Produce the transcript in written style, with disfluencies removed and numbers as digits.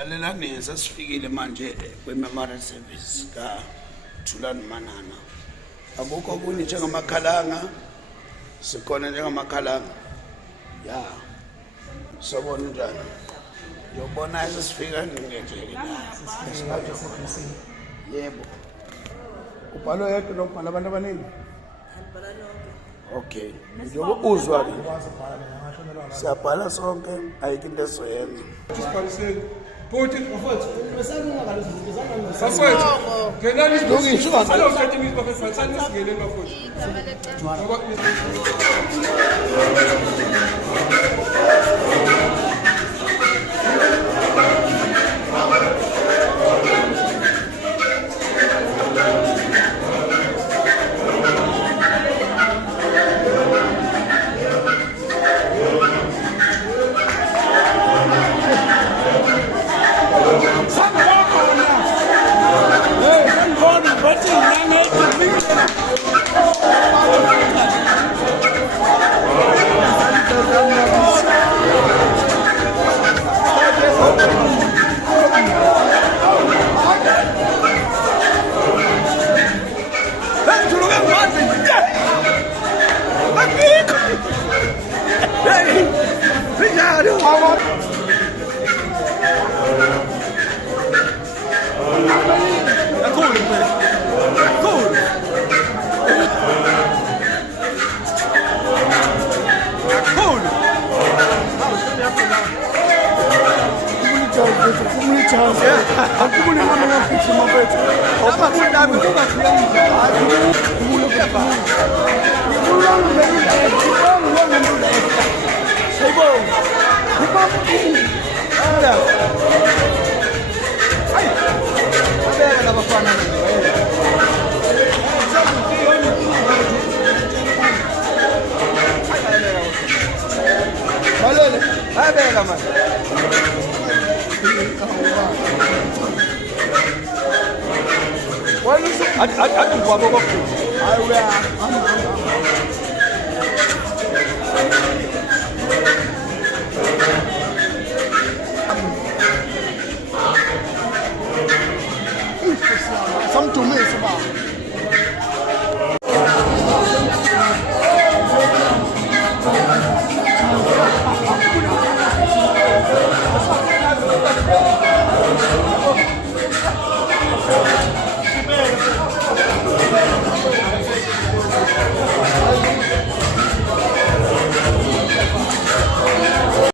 Alelani sesifikile manje kwi-memorial service kaThulani Manana. Abukho okunye njengamakhalanga, sikhona njengamakhalanga. Ya. Sobona njani? Yobona sesifika ngejeke. Yebo. Ubhalwe yedwa nokubhala abantu abaningi? Okay. Njengoba uzwa ke. Siyabhala sonke ayikho into esoyenza. Put it forward. Forward. Kenani is looking. Sala usati mi professor. Sala is getting forward. I